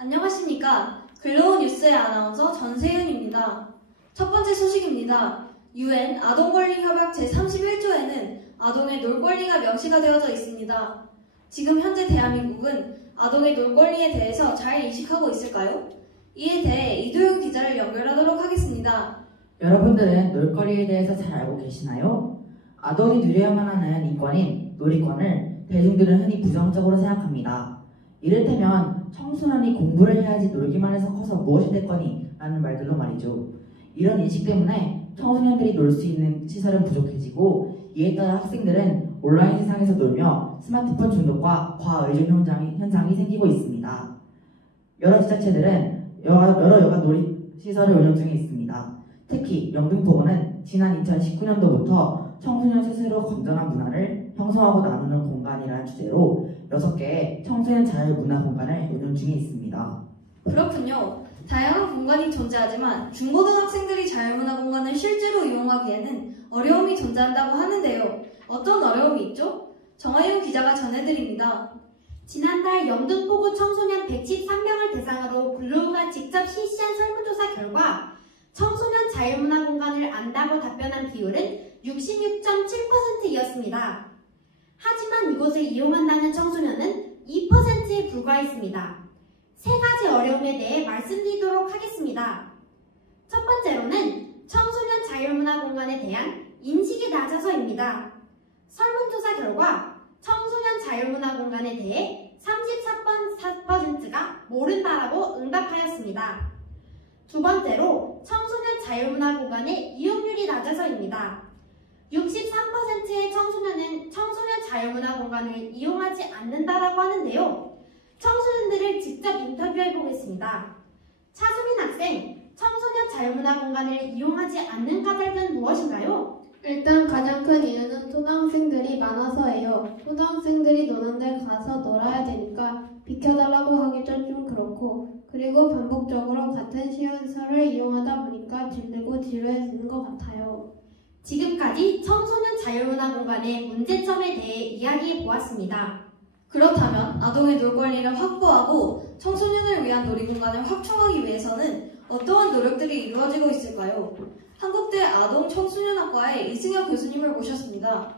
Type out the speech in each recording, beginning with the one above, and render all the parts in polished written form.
안녕하십니까. 글로우 뉴스의 아나운서 전세윤입니다. 첫 번째 소식입니다. UN 아동권리협약 제31조에는 아동의 놀 권리가 명시가 되어져 있습니다. 지금 현재 대한민국은 아동의 놀 권리에 대해서 잘 인식하고 있을까요? 이에 대해 이도영 기자를 연결하도록 하겠습니다. 여러분들은 놀거리에 대해서 잘 알고 계시나요? 아동이 누려야만 하는 인권인 놀이권을 대중들은 흔히 부정적으로 생각합니다. 이를테면 청소년이 공부를 해야지 놀기만 해서 커서 무엇이 됐거니 라는 말들로 말이죠. 이런 인식 때문에 청소년들이 놀 수 있는 시설은 부족해지고, 이에 따라 학생들은 온라인 세상에서 놀며 스마트폰 중독과 과의존 현상이 생기고 있습니다. 여러 지자체들은 여러 여가 놀이 시설을 운영 중에 있습니다. 특히 영등포구는 지난 2019년도부터 청소년 스스로 건전한 문화를 형성하고 나누는 공간이라는 주제로 6개의 청소년 자유 문화 공간을 운영 중에 있습니다. 그렇군요. 다양한 공간이 존재하지만 중고등학생들이 자유문화 공간을 실제로 이용하기에는 어려움이 존재한다고 하는데요. 어떤 어려움이 있죠? 정하윤 기자가 전해드립니다. 지난달 영등포구 청소년 113명을 대상으로 글로우가 직접 실시한 설문조사 결과 청소년 자유문화 공간을 안다고 답변한 비율은 66.7%였습니다. 하지만 이곳을 이용한다는 청소년은 2%에 불과했습니다. 세 가지 어려움에 대해 말씀드리도록 하겠습니다. 첫 번째로는 청소년 자유문화 공간에 대한 인식이 낮아서입니다. 설문조사 결과 청소년 자유문화 공간에 대해 34.4%가 모른다라고 응답하였습니다. 두 번째로 청소년 자유문화 공간의 이용률이 낮아서입니다. 63%의 청소년은 청소년 자유문화 공간을 이용하지 않는다라고 하는데요. 청소년들을 직접 인터뷰해 보겠습니다. 차수민 학생, 청소년 자유문화 공간을 이용하지 않는 까닭은 무엇인가요? 일단 가장 큰 이유는 초등학생들이 많아서예요. 초등학생들이 노는 데 가서 놀아야 되니까 비켜달라고 하기도 좀 그렇고, 그리고 반복적으로 같은 시설을 이용하다 보니까 질리고 지루해지는 것 같아요. 지금까지 청소년 자유문화 공간의 문제점에 대해 이야기해 보았습니다. 그렇다면 아동의 놀 권리를 확보하고 청소년을 위한 놀이공간을 확충하기 위해서는 어떠한 노력들이 이루어지고 있을까요? 한국대 아동청소년학과의 이승엽 교수님을 모셨습니다.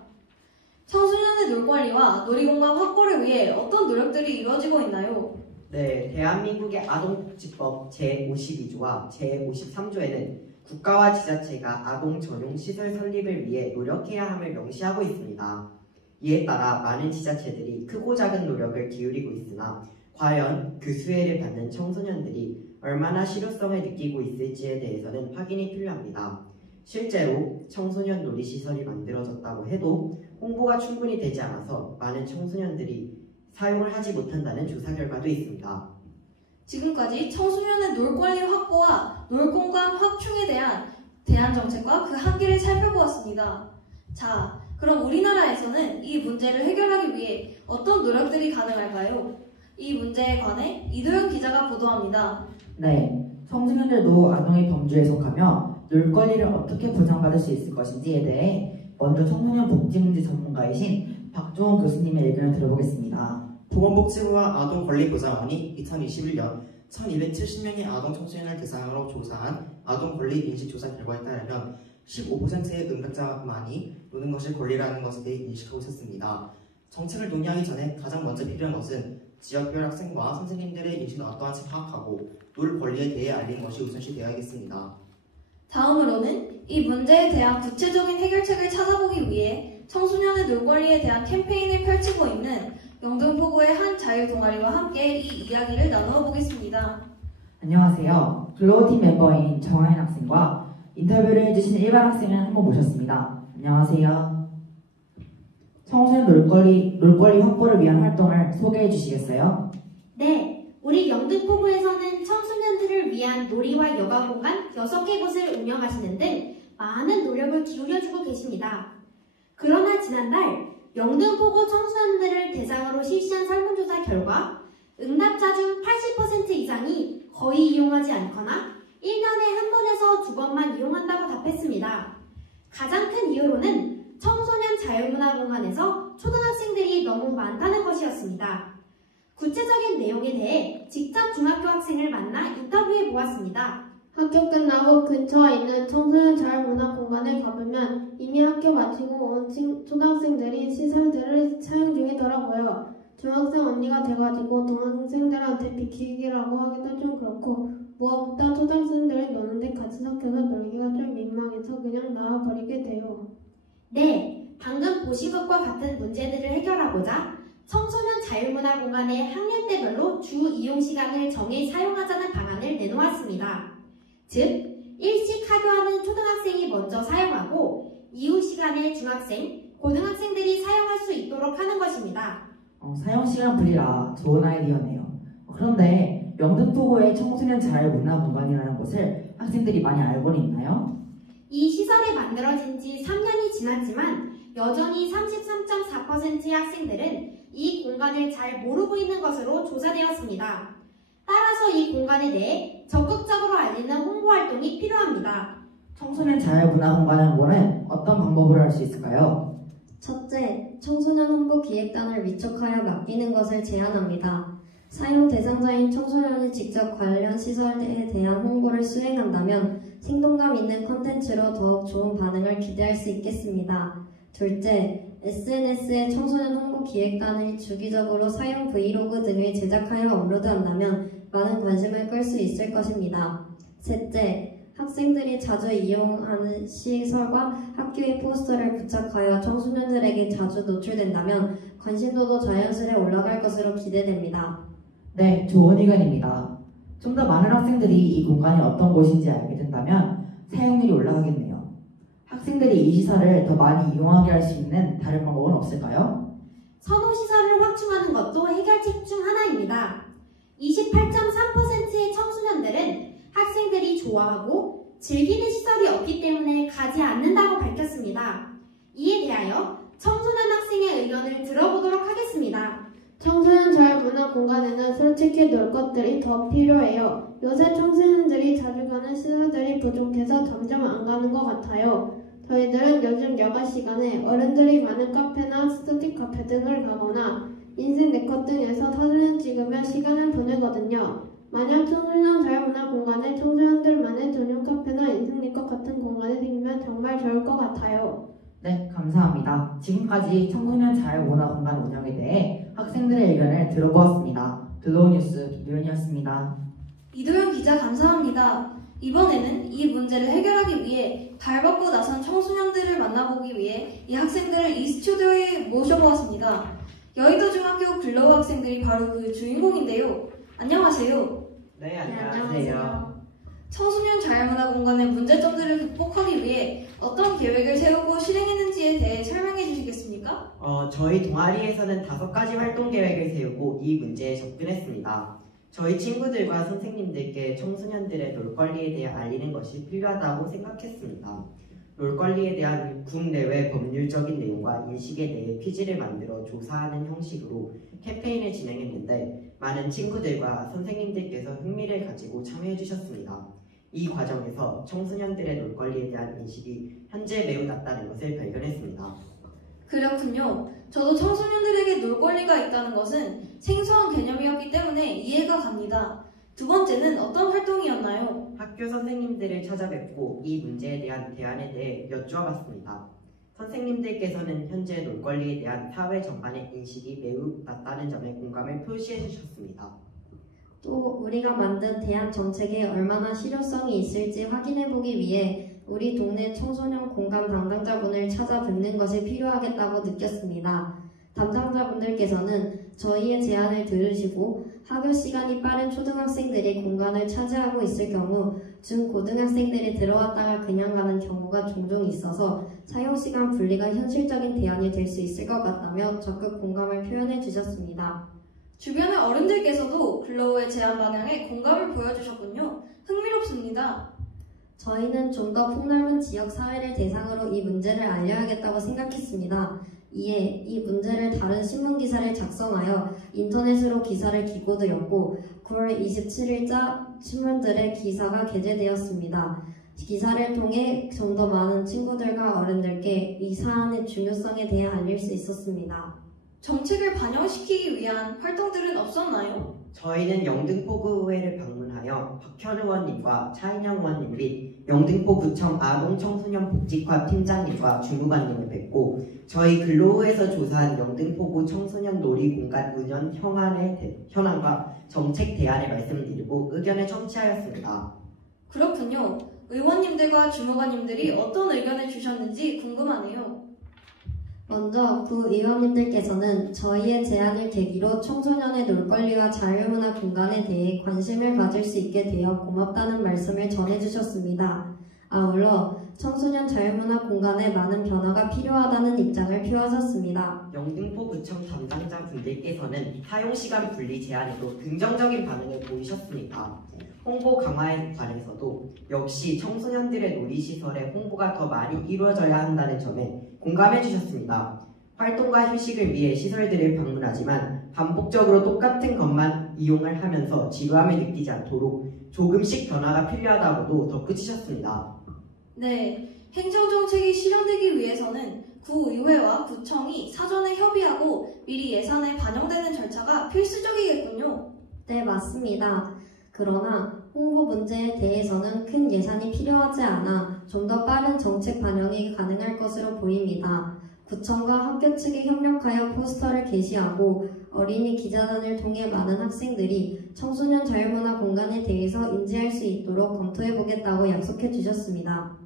청소년의 놀 권리와 놀이공간 확보를 위해 어떤 노력들이 이루어지고 있나요? 네, 대한민국의 아동복지법 제52조와 제53조에는 국가와 지자체가 아동 전용 시설 설립을 위해 노력해야 함을 명시하고 있습니다. 이에 따라 많은 지자체들이 크고 작은 노력을 기울이고 있으나 과연 그 수혜를 받는 청소년들이 얼마나 실효성을 느끼고 있을지에 대해서는 확인이 필요합니다. 실제로 청소년 놀이시설이 만들어졌다고 해도 홍보가 충분히 되지 않아서 많은 청소년들이 사용을 하지 못한다는 조사 결과도 있습니다. 지금까지 청소년의 놀 권리 확보와 놀 공간 확충에 대한 대안 정책과 그 한계를 살펴보았습니다. 자, 그럼 우리나라에서는 이 문제를 해결하기 위해 어떤 노력들이 가능할까요? 이 문제에 관해 이도영 기자가 보도합니다. 네, 청소년들도 아동의 범주에 속하며 놀 권리를 어떻게 보장받을 수 있을 것인지에 대해 먼저 청소년 복지문제 전문가이신 박종훈 교수님의 의견을 들어보겠습니다. 보건복지부와 아동권리보장원이 2021년 1270명의 아동 청소년을 대상으로 조사한 아동권리인식조사 결과에 따르면 15%의 응답자만이 노는 것이 권리라는 것에 대해 인식하고 있었습니다. 정책을 논의하기 전에 가장 먼저 필요한 것은 지역별 학생과 선생님들의 인식을 어떠한지 파악하고 놀 권리에 대해 알리는 것이 우선시 되어야겠습니다. 다음으로는 이 문제에 대한 구체적인 해결책을 찾아보기 위해 청소년의 놀 권리에 대한 캠페인을 펼치고 있는 영등포구의 한 자유동아리와 함께 이 이야기를 나누어 보겠습니다. 안녕하세요. 글로우팀 멤버인 정하윤 학생과 인터뷰를 해주신 일반 학생을 한번 모셨습니다. 안녕하세요. 청소년 놀권리 확보를 위한 활동을 소개해 주시겠어요? 네, 우리 영등포구에서는 청소년들을 위한 놀이와 여가 공간 6개 곳을 운영하시는 등 많은 노력을 기울여주고 계십니다. 그러나 지난달 영등포구 청소년들을 대상으로 실시한 설문조사 결과 응답자 중 80% 이상이 거의 이용하지 않거나 1년에 한 번에서 2번만 이용한다고 답했습니다. 가장 큰 이유로는 청소년 자유문화 공간에서 초등학생들이 너무 많다는 것이었습니다. 구체적인 내용에 대해 직접 중학교 학생을 만나 인터뷰해 보았습니다. 학교 끝나고 근처에 있는 청소년 자율문화공간에 가보면 이미 학교 마치고 온 초등학생들이 시설들을 사용 중이더라고요. 중학생 언니가 돼가지고 동학생들한테 비키기라고 하기도 좀 그렇고 무엇보다 초등학생들이 노는데 같이 섞여서 놀기가 좀 민망해서 그냥 나와버리게 돼요. 네, 방금 보신 것과 같은 문제들을 해결하고자 청소년 자율문화공간의 학년대별로 주 이용시간을 정해 사용하자는 방안을 내놓았습니다. 즉, 일식 하교하는 초등학생이 먼저 사용하고 이후 시간에 중학생, 고등학생들이 사용할 수 있도록 하는 것입니다. 사용시간 분리라 좋은 아이디어네요. 그런데 영등포구의 청소년 자율문화공간이라는 곳을 학생들이 많이 알고는 있나요? 이 시설이 만들어진 지 3년이 지났지만 여전히 33.4%의 학생들은 이 공간을 잘 모르고 있는 것으로 조사되었습니다. 따라서 이 공간에 대해 적극적으로 알리는 홍보 활동이 필요합니다. 청소년 자율문화공간 홍보는 어떤 방법으로 할 수 있을까요? 첫째, 청소년 홍보 기획단을 위촉하여 맡기는 것을 제안합니다. 사용 대상자인 청소년이 직접 관련 시설에 대한 홍보를 수행한다면 생동감 있는 콘텐츠로 더욱 좋은 반응을 기대할 수 있겠습니다. 둘째, SNS에 청소년 홍보 기획단을 주기적으로 사용 브이로그 등을 제작하여 업로드한다면 많은 관심을 끌 수 있을 것입니다. 셋째, 학생들이 자주 이용하는 시설과 학교의 포스터를 부착하여 청소년들에게 자주 노출된다면 관심도도 자연스레 올라갈 것으로 기대됩니다. 네, 좋은 의견입니다. 좀 더 많은 학생들이 이 공간이 어떤 곳인지 알게 된다면 사용률이 올라가겠네요. 학생들이 이 시설을 더 많이 이용하게 할 수 있는 다른 방법은 없을까요? 선호 시설을 확충하는 것도 해결책 중 하나입니다. 28.3%의 청소년들은 학생들이 좋아하고 즐기는 시설이 없기 때문에 가지 않는다고 밝혔습니다. 이에 대하여 청소년 학생의 의견을 들어보도록 하겠습니다. 청소년 자율문화공간에는 솔직히 놀 것들이 더 필요해요. 요새 청소년들이 자주 가는 시설들이 부족해서 점점 안 가는 것 같아요. 저희들은 요즘 여가 시간에 어른들이 많은 카페나 스터디 카페 등을 가거나 인생 네컷 등에서 사진을 찍으며 시간을 보내거든요. 만약 청소년 자율문화공간에 청소년들만의 전용 카페나 인생 네컷 같은 공간이 생기면 정말 좋을 것 같아요. 네, 감사합니다. 지금까지 청소년 자율문화공간 운영에 대해 학생들의 의견을 들어보았습니다. 들러온 뉴스 김도현이었습니다. 이도현 기자 감사합니다. 이번에는 이 문제를 해결하기 위해 발벗고 나선 청소년들을 만나보기 위해 이 학생들을 이 스튜디오에 모셔보았습니다. 여의도 중학교 글로우 학생들이 바로 그 주인공인데요. 안녕하세요. 네, 안녕하세요. 청소년 자율문화공간의 문제점들을 극복하기 위해 어떤 계획을 세우고 실행했는지에 대해 설명해 주시겠습니까? 저희 동아리에서는 5가지 활동 계획을 세우고 이 문제에 접근했습니다. 저희 친구들과 선생님들께 청소년들의 놀권리에 대해 알리는 것이 필요하다고 생각했습니다. 놀권리에 대한 국내외 법률적인 내용과 인식에 대해 퀴즈를 만들어 조사하는 형식으로 캠페인을 진행했는데 많은 친구들과 선생님들께서 흥미를 가지고 참여해 주셨습니다. 이 과정에서 청소년들의 놀권리에 대한 인식이 현재 매우 낮다는 것을 발견했습니다. 그렇군요. 저도 청소년들에게 놀 권리가 있다는 것은 생소한 개념이었기 때문에 이해가 갑니다. 두 번째는 어떤 활동이었나요? 학교 선생님들을 찾아뵙고 이 문제에 대한 대안에 대해 여쭈어봤습니다. 선생님들께서는 현재 놀 권리에 대한 사회 전반의 인식이 매우 낮다는 점에 공감을 표시해 주셨습니다. 또 우리가 만든 대안 정책에 얼마나 실효성이 있을지 확인해보기 위해 우리 동네 청소년 공간 담당자분을 찾아뵙는 것이 필요하겠다고 느꼈습니다. 담당자분들께서는 저희의 제안을 들으시고 학교 시간이 빠른 초등학생들이 공간을 차지하고 있을 경우 중고등학생들이 들어왔다가 그냥 가는 경우가 종종 있어서 사용시간 분리가 현실적인 대안이 될 수 있을 것 같다며 적극 공감을 표현해 주셨습니다. 주변의 어른들께서도 글로우의 제안 방향에 공감을 보여주셨군요. 흥미롭습니다. 저희는 좀 더 폭넓은 지역 사회를 대상으로 이 문제를 알려야겠다고 생각했습니다. 이에 이 문제를 다룬 신문기사를 작성하여 인터넷으로 기사를 기고드렸고 9월 27일자 신문들의 기사가 게재되었습니다. 기사를 통해 좀 더 많은 친구들과 어른들께 이 사안의 중요성에 대해 알릴 수 있었습니다. 정책을 반영시키기 위한 활동들은 없었나요? 저희는 영등포구의회를 방문하여 박현 의원님과 차인영 의원님 및 영등포구청 아동청소년복지과 팀장님과 주무관님을 뵙고 저희 근로부에서 조사한 영등포구 청소년 놀이공간 운영 현황과 정책 대안을 말씀드리고 의견을 청취하였습니다. 그렇군요. 의원님들과 주무관님들이 어떤 의견을 주셨는지 궁금하네요. 먼저 구의원님들께서는 저희의 제안을 계기로 청소년의 놀거리와 자유문화 공간에 대해 관심을 가질 수 있게 되어 고맙다는 말씀을 전해주셨습니다. 아울러 청소년 자유문화 공간에 많은 변화가 필요하다는 입장을 표하셨습니다. 영등포구청 담당자 분들께서는 사용시간 분리 제안에도 긍정적인 반응을 보이셨습니다. 홍보 강화에 관해서도 역시 청소년들의 놀이시설에 홍보가 더 많이 이루어져야 한다는 점에 공감해 주셨습니다. 활동과 휴식을 위해 시설들을 방문하지만 반복적으로 똑같은 것만 이용을 하면서 지루함을 느끼지 않도록 조금씩 변화가 필요하다고도 덧붙이셨습니다. 네, 행정정책이 실현되기 위해서는 구의회와 구청이 사전에 협의하고 미리 예산에 반영되는 절차가 필수적이겠군요. 네, 맞습니다. 그러나 홍보 문제에 대해서는 큰 예산이 필요하지 않아 좀 더 빠른 정책 반영이 가능할 것으로 보입니다. 구청과 학교 측이 협력하여 포스터를 게시하고 어린이 기자단을 통해 많은 학생들이 청소년 자유문화 공간에 대해서 인지할 수 있도록 검토해보겠다고 약속해 주셨습니다.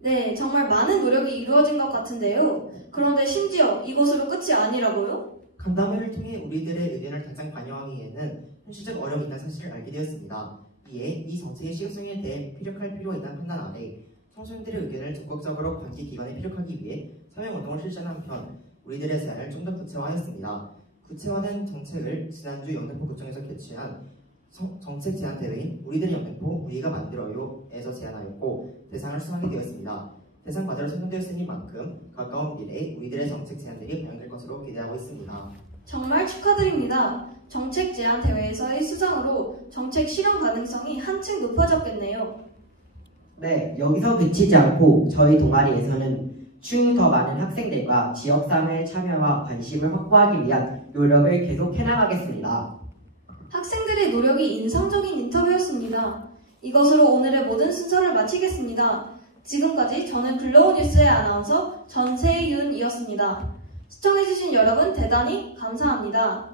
네, 정말 많은 노력이 이루어진 것 같은데요. 그런데 심지어 이것으로 끝이 아니라고요? 간담회를 통해 우리들의 의견을 당장 반영하기에는 현실적 어려움이 있다는 사실을 알게 되었습니다. 이에 이 정책의 시급성에 대해 피력할 필요가 있다는 판단 아래 청소년들의 의견을 적극적으로 관계 기관에 피력하기 위해 서명운동을 실시한 한편 우리들의 제안을 좀 더 구체화하였습니다. 구체화된 정책을 지난주 영등포구청에서 개최한 정책 제안 대회인 우리들의 영등포 우리가 만들어요에서 제안하였고 대상을 수상하게 되었습니다. 대상 과제로 선정되었으니만큼 가까운 미래에 우리들의 정책 제안들이 반영될 것으로 기대하고 있습니다. 정말 축하드립니다. 정책 제안 대회에서의 수상으로 정책 실현 가능성이 한층 높아졌겠네요. 네, 여기서 그치지 않고 저희 동아리에서는 추후 더 많은 학생들과 지역사회의 참여와 관심을 확보하기 위한 노력을 계속 해나가겠습니다. 학생들의 노력이 인상적인 인터뷰였습니다. 이것으로 오늘의 모든 순서를 마치겠습니다. 지금까지 저는 글로우 뉴스의 아나운서 전세윤이었습니다. 시청해주신 여러분 대단히 감사합니다.